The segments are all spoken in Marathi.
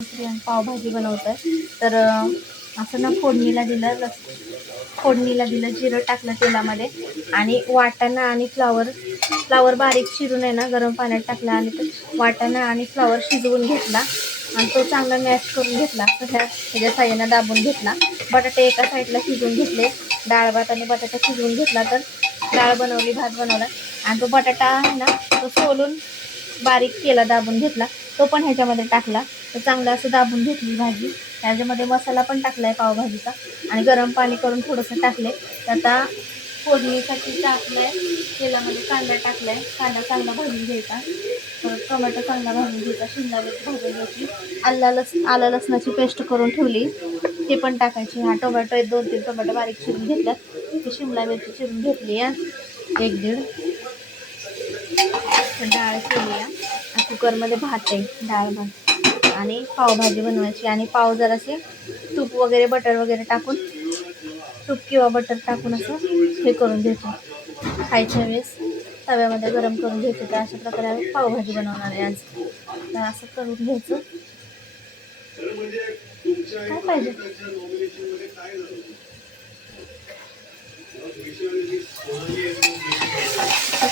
पावभाजी बनवत आहे. तर असं ना फोडणीला दिलं जिरं टाकलं तेलामध्ये आणि वाटाणा आणि फ्लावर बारीक चिरून आहे ना गरम पाण्यात टाकला आणि तो वाटाणा आणि फ्लावर शिजवून घेतला आणि तो चांगला मॅश करून घेतला. त्याच्या साह्यानं दाबून घेतला. बटाटे एका साईडला शिजवून घेतले. डाळ भात आणि बटाटा शिजवून घेतला. तर डाळ बनवली, भात बनवला आणि तो बटाटा आहे ना तो सोलून बारीक केला, दाबून घेतला, तो पण ह्याच्यामध्ये टाकला. तर चांगलं असं दाबून घेतली भाजी. त्याच्यामध्ये मसाला पण टाकला आहे पावभाजीचा आणि गरम पाणी करून थोडंसं टाकले. तर आता फोडणीसाठी टाकलं आहे तेलामध्ये, कांदा टाकला आहे. कांदा चांगला भाजून घ्यायचा, परत टोमॅटो चांगला भाजून घ्यायचा, शिमला मिरची भाजून घ्यायची, आलं लसणाची पेस्ट करून ठेवली ते पण टाकायची. हा टोमॅटो 2-3 टोमॅटो बारीक चिरून घेतल्यात. ती शिमला मिरची चिरून घेतली आहे 1-1.5. डाळ केली आहे. कुकरमध्ये भात आहे, डाळ भात आणि पावभाजी बनवायची. आणि पाव जरासे तूप वगैरे बटर वगैरे टाकून, तूप किंवा बटर टाकून असं हे करून घ्यायचं. खायच्या वेळेस तव्यामध्ये गरम करून घ्यायचं. तर अशा प्रकारे आम्ही पावभाजी बनवणार आहे आज. तर असं करून घ्यायचं. काय पाहिजे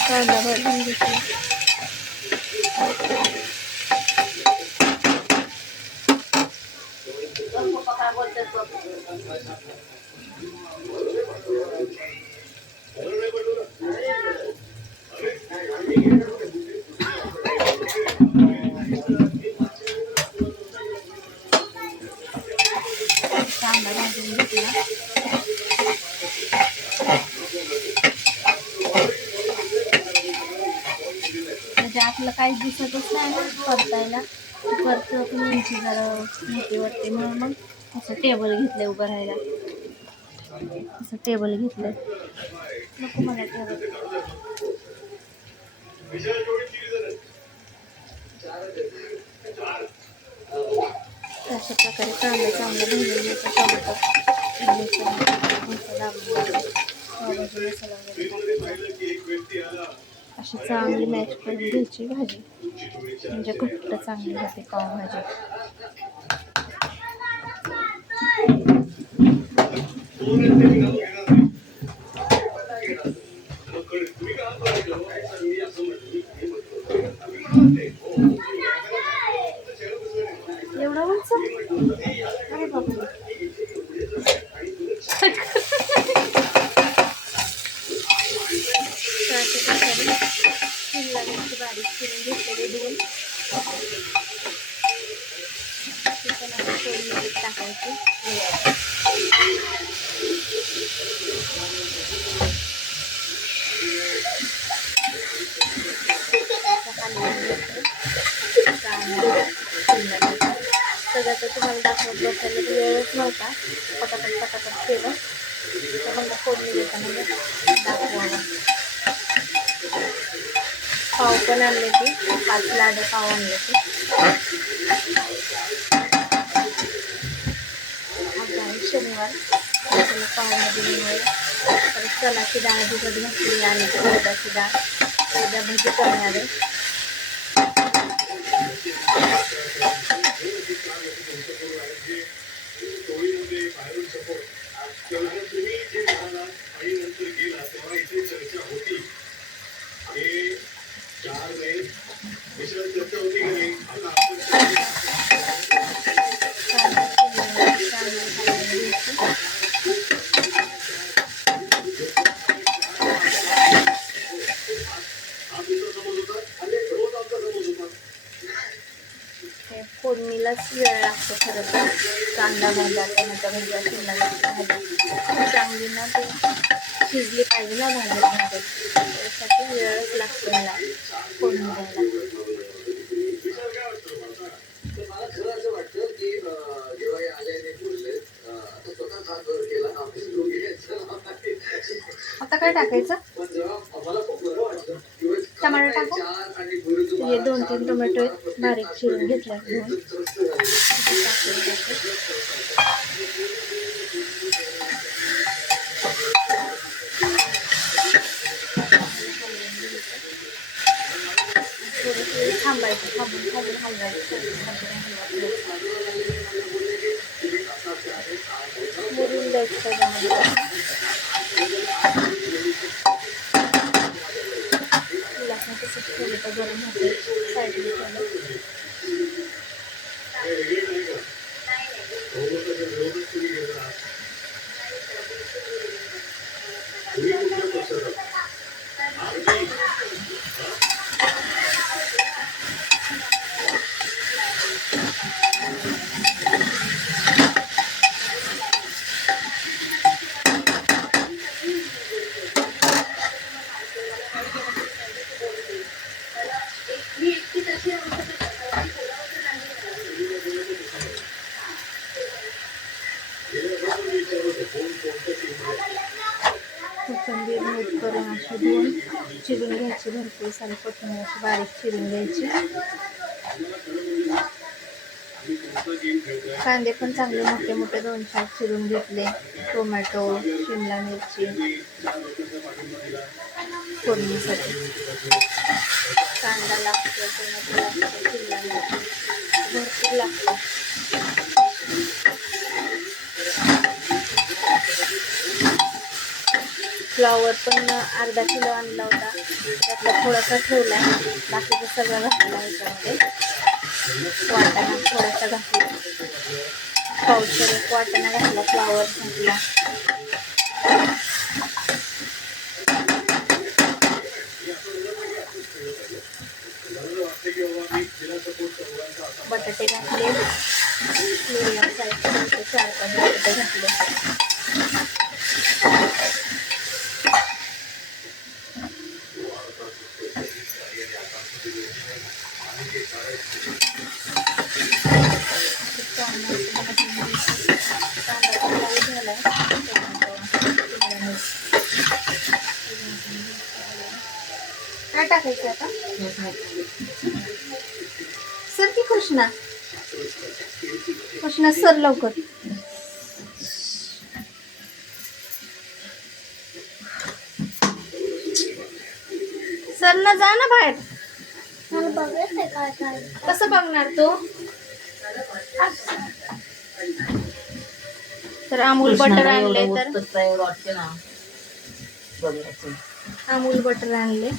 कांदा भाजून घेतला. कांदा भाजून घेतला. म्हणजे आपलं काहीच दिसतच नाही ना परतायला. परत उंची जरा मोठी वाटते म्हणून मग असं टेबल घेतलंय उभं राहायला. असं टेबल घेतलंय. नको मला टेबल. अशा प्रकारे कांदा चांगला भाजून घ्यायचा. टोमॅटो मसाला पावभाजी मसाला वगैरे टाकायचा. अशी चांगली मॅच करून घ्यायची भाजी, म्हणजे घट्ट चांगली होते पावभाजी. एवढा उंच अरे बाबा. शिमला मिरची बारीक चिरून घेतलेले 2 पण आपण फोडणीत टाकायची. सगळं तर तुम्हाला दाखवत बसायला वेळच नव्हता. पटापट केलं. तर मला फोडणी देताना दाखवावं. पाव पण आणले की 5 लाडे पाव आणले की. आज आहे शनिवार, त्याला पावभाजी बनवायला. परत चण्याची डाळ भिजत घातली आणि उडदाची डाळ. उद्या भजी करणार आहे. फोडणीलाच वेळ लागतो खरं तर. कांदा भाजा, टोमॅटो भाजा, शिमला मिरची भाजी चांगली ना ते शिजली पाहिजे ना भाजी. त्यासाठी वेळच लागतो मला फोडणी द्यायला. आता काय टाकायचं? टमाटर टाकू. हे 2-3 टोमॅटो बारीक चिरून घेतल्या. थांबायचं, थांबून हलवायचं. कोथिंबीर मीठ करून अशी धुवून चिरून घ्यायची. भरपूर सारी कोथिंबीर अशी बारीक चिरून घ्यायची. कांदे पण चांगले मोठे मोठे 2-4 चिरून घेतले. टोमॅटो, शिमला मिरची फोडणीसाठी. कांदा लागतो, टोमॅटो लागतो, शिमला मिरची भरपूर लागतं. फ्लॉवर पण अर्धा किलो आणला होता. त्यातला थोडासा ठेवला आहे. बाकीचं सगळं घातलं ह्याच्यामध्ये. वाटाणा थोडासा घातला. पावशेर एक वाटाणा घातला. फ्लॉवर घातला. बटाटे घातले. मीडियम साईजचे 4-5 बटाटे घातले. काय टाकायचं आता? सर की कृष्णा सर लवकर. सर ना जा ना बाहेर. कसं बघणार तू? तर अमूल बटर आणले. तर अमूल बटर आणले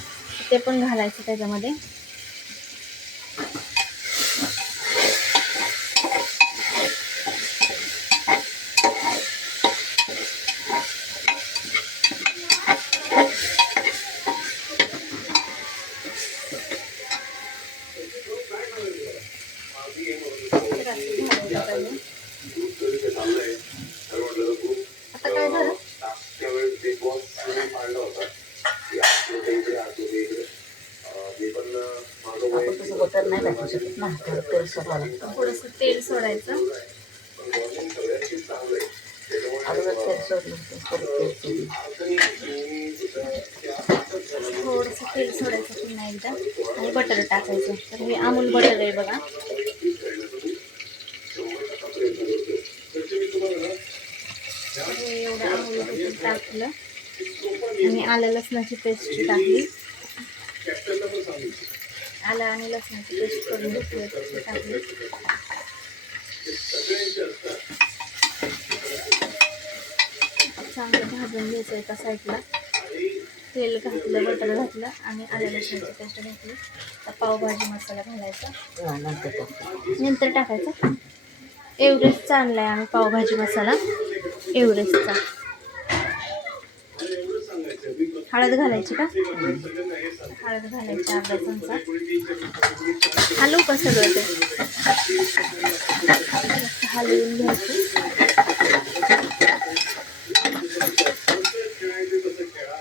ते पण घालायचं त्याच्यामध्ये. आता काय झालं? थोडंसं तेल सोडायचं. थोडंसं तेल सोडायचं पुन्हा एकदा आणि बटर टाकायचं. तर हे अमूल बटर आहे बघा. एवढं अमूल बटर टाकलं आणि आलं लसणाची पेस्ट टाकली. आलं आणि लसणाची पेस्ट करून घेतली टाकली. चांगलं भाजून घ्यायचं एका साईडला. तेल घातलं, बटर घातलं आणि आलं लसणाची पेस्ट घातली. तर पावभाजी मसाला घालायचा. नंतर टाकायचा. एव्हरेस्टचा आणलाय आम्ही पावभाजी मसाला. एव्हरेस्टचा. हळद घालायची का? हळद घालायची अर्धा चमचा. हलवू का सगळं ते? हलवून घ्यायचं.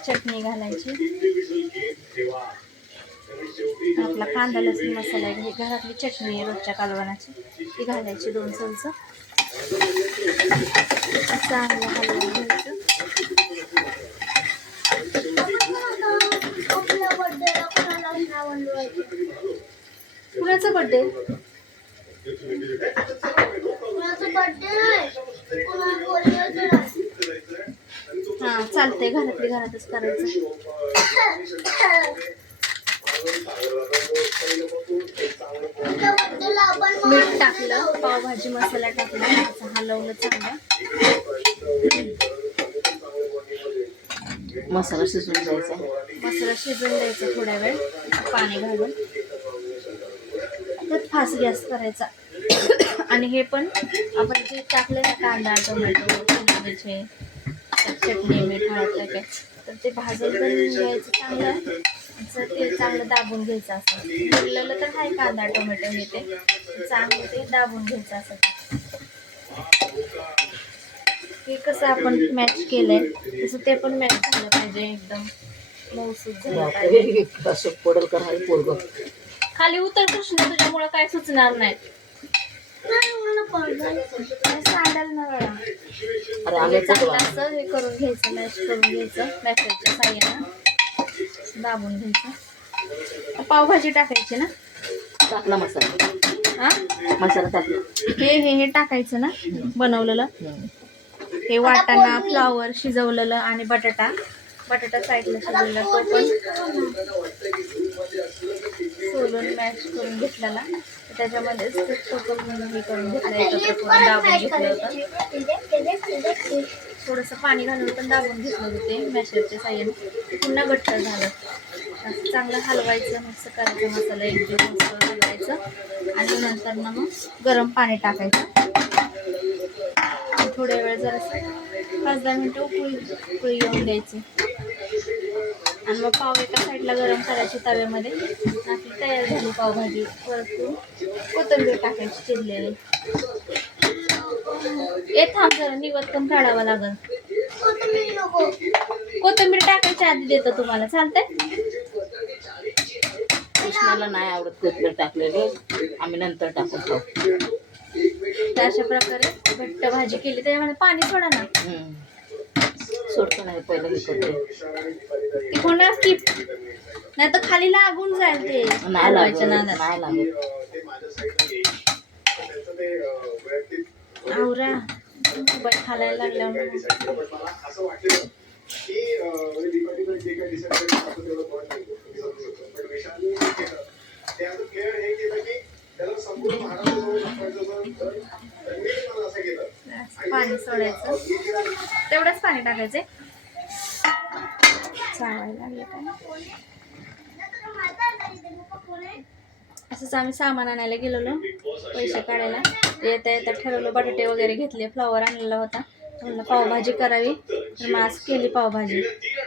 चटणी घालायची. आपला कांदा लसूण मसाला आहे. घरातली चटणी आहे रोजच्या कालवणाची. ती घालायची 2 चमचे. चांगलं हलवून घ्यायचं. कुणाचा बर्थडे? हा चालतंय. घरातली घरातच करायचं. मीठ टाकलं. पावभाजी मसाला टाकला. हलवलं चांगलं. मसाला शिजवून द्यायचा. मसाला शिजवून द्यायचा थोड्या वेळ पाणी घालून. त्यात फास्ट गॅस करायचा. आणि हे पण आपण जे टाकले ना कांदा टोमॅटो मिरची चटणी मीठ हळद टाकाय तर ते भाजून पण घ्यायचं चांगलं. ते चांगलं दाबून घ्यायचं असं. उरलेलं तर हाय कांदा टोमॅटो हे ते चांगलं ते दाबून घ्यायचं असं. हे कसं आपण मॅच केलंय तसं ते पण मॅच झालं पाहिजे. एकदम मऊसूत झालं पाहिजे. असं पडल करायला पोरग खाली उतर कृष्ण तुझ्यामुळं काय सुचणार नाही. सांडाल ना वेळा. अरे आम्ही चांगलं असं हे करून घ्यायचं, मॅश करून घ्यायचं. मॅशरच्या साह्यानं दाबून घ्यायचं. पावभाजी टाकायची ना. टाकला मसाला. हा मसाला टाकला. हे टाकायचं ना बनवलेलं. हे वाटाणा, फ्लावर शिजवलेलं आणि बटाटा साईडला शिजवलेला तो पण सोलून मॅश करून घेतलेला. त्याच्यामध्ये तो पण हे करून घेतलं, एकत्र करून दाबून घेतलं होतं. थोडंसं पाणी घालून पण दाबून घेतलं होतं ते मॅशरच्या साह्याने. पुन्हा घट्ट झालं. असं चांगलं हलवायचं, मिक्स करायचं, मसाला एकजीव मस्त हलवायचं आणि नंतर ना मग गरम पाणी टाकायचं. थोड्या वेळ जरासं 5-10 मिनटं उकळी येऊन द्यायची आणि मग पाव एका साईडला गरम करायची तव्यामध्ये. आपली तयार झाली पावभाजी. वरतून कोथिंबीर टाकायची चिरलेली. थांब जरा, निवत पण काढावं लागल. कोथिंबीर टाकायच्या आधी देतो तुम्हाला, चालतंय? कृष्णाला नाही आवडत कोथिंबीर टाकलेली, आम्ही नंतर टाकून खाऊ. तर अशा प्रकारे घट्ट भाजी केली. त्याच्यामध्ये पाणी सोडा ना. सोडतो नाही, पहिलं हे करतो. ती होणार की नाही तर खाली लागून जाईल ते नाही हलवायच्या लागत, नादात. नाही लागत. आवरा उभं खालायला लागल्यावर पाणी सोडायचं. तेवढंच पाणी टाकायचे. चावायला लागलं काय. असंच आम्ही सामान आणायला गेलेलो पैसे काढायला. येता येता ठरवलं, बटाटे वगैरे घेतले, फ्लॉवर आणलेला होता. म्हणलं पावभाजी करावी, तर मग आज केली पावभाजी.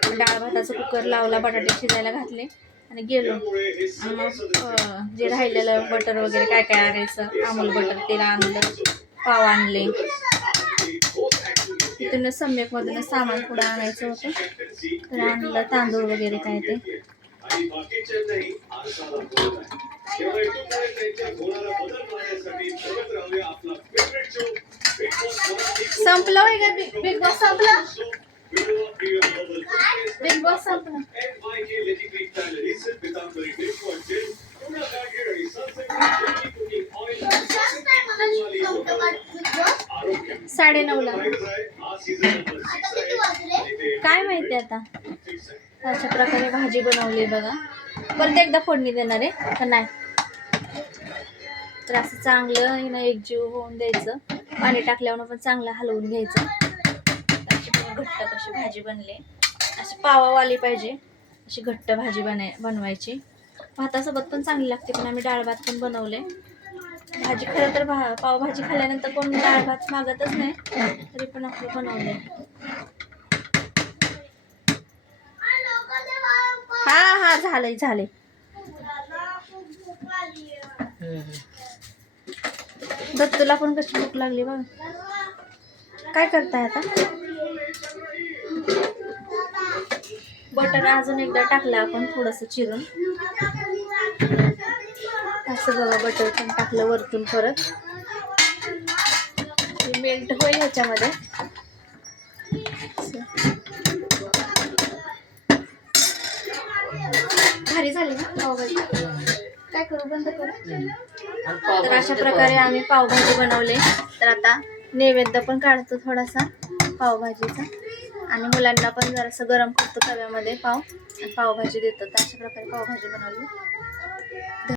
डाळ भाताचा कुकर लावला, बटाटे शिजायला घातले आणि गेलो. आणि मग जे राहिलेलं बटर वगैरे काय काय आणायचं, अमूल बटर तेल आणलं, पाव आणले. तिथूनच सम्यकमधूनच सामान पुढं आणायचं होतं, तर आणलं तांदूळ वगैरे काय ते. संपलं होय का बिग बॉस? संपलं बिग बॉस संपलं. 9:30ला. काय माहिती आता. अशा प्रकारे भाजी बनवली बघा. परत एकदा फोडणी देणार आहे का नाही. तर असं चांगलं हिनं एकजीव होऊन द्यायचं. पाणी टाकल्यावर पण चांगलं हलवून घ्यायचं. अशी घट्ट कशी भाजी बनली, अशी पावावाली पाहिजे अशी घट्ट भाजी बनवायची. भातासोबत पण चांगली लागते, पण आम्ही डाळ भात पण बनवले. भाजी खरं तर पावभाजी खाल्ल्यानंतर कोण डाळ भात मागतच नाही, तरी पण आपलं बनवलंय. हा झालंय. दत्तूला पण कशी भूक लागली बघ. काय करताय आता. बटर अजून एकदा टाकलं आपण थोडंसं चिरून. असं बघा, बटर पण टाकलं वरतून. परत मेल्ट होईल ह्याच्यामध्ये. भारी झाली ना पावभाजी. काय करू, बंद करू. तर अशा प्रकारे आम्ही पावभाजी बनवले. तर आता नैवेद्य पण काढतो थोडासा पावभाजीचा, आणि मुलांना पण जरासं गरम करतो तव्यामध्ये पावभाजी देतो. तर अशा प्रकारे पावभाजी बनवली.